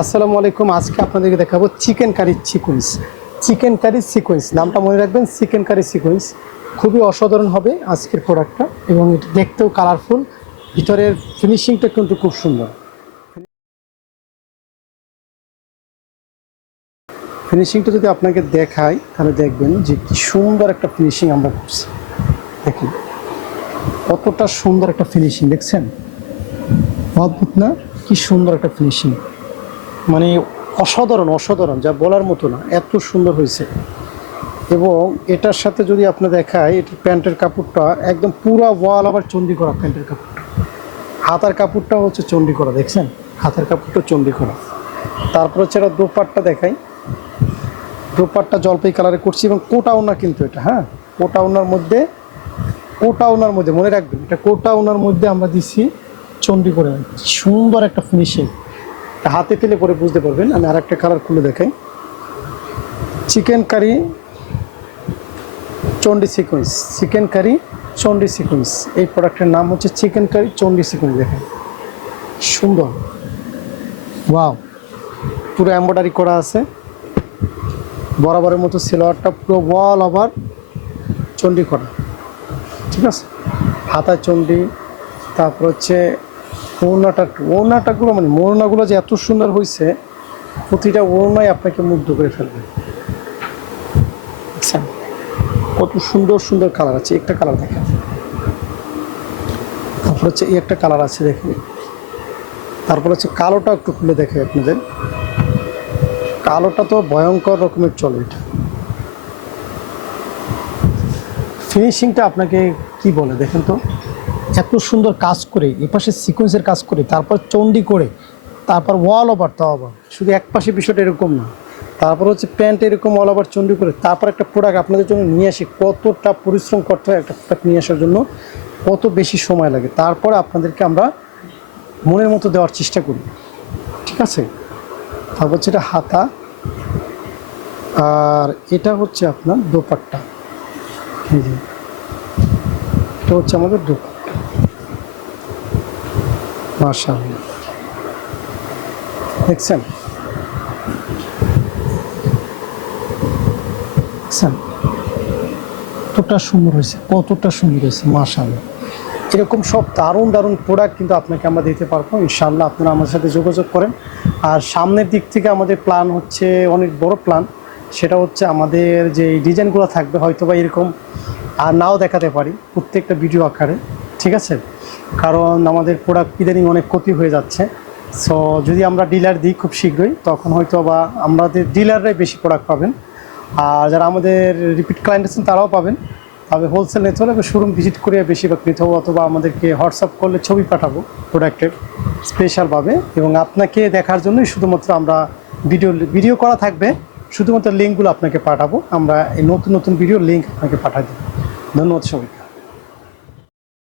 আসসালামু আলাইকুম। আজকে আপনাদেরকে দেখাবো chicken curry sequence chikankari sequence নামটা মনে রাখবেন, চিকেন কারি সিকোয়েন্স খুবই অসাধারণ হবে আজকের প্রোডাক্টটা এবং এটা দেখতেও কালারফুল ভিতরের ফিনিশিংটা কিন্তু খুব সুন্দর। ফিনিশিংটা যদি আপনাকে দেখাই, তাহলে দেখবেন যে কি সুন্দর একটা ফিনিশিং আমরা করছি। দেখুন, কতটা সুন্দর একটা ফিনিশিং দেখছেন? অদ্ভুত না? কি সুন্দর একটা ফিনিশিং মানে অসাধারণ অসাধারণ, যা বলার মতো না, এত সুন্দর হয়েছে। এবং এটার সাথে যদি আপনি দেখায়, এটার প্যান্টের কাপড়টা একদম পুরা ওয়াল আবার চন্ডি করা প্যান্টের কাপড়টা। হাতার কাপড়টা হচ্ছে চন্ডি করা দেখছেন? হাতের কাপড়টা চন্ডি করা তারপর হচ্ছে এটা দোপাট্টা দেখাই। দোপাট্টা জলপাই কালারে করছি এবং কোটা ওনার কিন্তু এটা হ্যাঁ? কোটা ওনার মধ্যে, কোটা ওনার মধ্যে, মনে রাখবেন, এটা কোটা ওনার মধ্যে আমরা দিচ্ছি চন্ডি করে সুন্দর একটা ফিনিশিং হাতে পেলে পরে বুঝতে পারবেন। আমি আর একটা কালার খুলে দেখাই। Chicken curry Chanderi sequence chicken curry Chanderi sequence এই প্রোডাক্টের নাম হচ্ছে চিকেন কারি চন্ডি সিকোয়েন্স দেখেন। সুন্দর। ওয়াও পুরো এম্ব্রয়ডারি করা আছে। বরাবরের মতো সিলোয়ারটা পুরো ওয়াল আবার চন্ডি করা। ঠিক আছে? হাতা চন্ডি তারপর হচ্ছে ওড়নাটা ওড়নাটাগুলো মানে মোড়নাগুলো যে এত সুন্দর হয়েছে প্রতিটা ওড়নাই আপনাকে মুগ্ধ করে ফেলবে। আচ্ছা। কত সুন্দর সুন্দর কালার আছে একটা কালার দেখেন। তারপর হচ্ছে এই একটা কালার আছে দেখেন। তারপর হচ্ছে কালোটা একটু খুলে দেখে আপনাদের। কালোটা তো ভয়ঙ্কর রকমের চলে এটা। ফিনিশিংটা আপনাকে কি বলে দেখেন তো? এত সুন্দর কাজ করে এপাশে সিকোয়েন্সের কাজ করে, তারপর চন্ডি করে, তারপর ওয়াল ওভার তাও আবার। শুধু এক পাশে বিষয়টা এরকম না। তারপর হচ্ছে প্যান্ট এরকম অল ওভার চন্ডি করে, তারপর একটা প্রোডাক্ট আপনাদের জন্য নিয়ে আসি, কতটা পরিশ্রম করতে হয় একটা প্রোডাক্ট নিয়ে আসার জন্য, কত বেশি সময় লাগে। তারপরে আপনাদেরকে আমরা মনের মতো দেওয়ার চেষ্টা করি। ঠিক আছে? তারপর হচ্ছে এটা হাতা। আর এটা হচ্ছে আপনার দোপাট্টা। এটা হচ্ছে আমাদের দোপাট্টা। মাশাআল্লাহ। দেখছেন? দেখছেন? কতটা সুন্দর হয়েছে, কতটা সুন্দর হয়েছে, মাশাআল্লাহ। এরকম সব দারুণ দারুণ প্রোডাক্ট কিন্তু আপনাকে আমরা দিতে পারব, ইনশাআল্লাহ আপনারা আমার সাথে যোগাযোগ করেন। আর সামনের দিক থেকে আমাদের প্ল্যান হচ্ছে, অনেক বড় প্ল্যান সেটা হচ্ছে আমাদের যে ডিজাইনগুলো থাকবে হয়তো বা এরকম, আর নাও দেখাতে পারি, প্রত্যেকটা ভিডিও আকারে। ঠিক আছে? কারণ আমাদের প্রোডাক্ট ইদানিং অনেক ক্ষতি হয়ে যাচ্ছে। সো যদি আমরা ডিলার দিই খুব শীঘ্রই, তখন হয়তো বা আমাদের ডিলাররাই বেশি প্রোডাক্ট পাবেন। আর যারা আমাদের রিপিট ক্লায়েন্ট আছেন, তারাও পাবেন। তবে হোলসেল নিতে হলে শোরুম ভিজিট করে বেশিরভাগ নিতে হবে অথবা আমাদেরকে হোয়াটসঅ্যাপ করলে ছবি পাঠাবো প্রোডাক্টের স্পেশালভাবে এবং আপনাকে দেখার জন্যই শুধুমাত্র আমরা ভিডিও ভিডিও করা থাকবে। শুধুমাত্র লিঙ্কগুলো আপনাকে পাঠাবো। আমরা এই নতুন নতুন ভিডিও লিঙ্ক আপনাকে পাঠাই দেবো। ধন্যবাদ সবাইকে।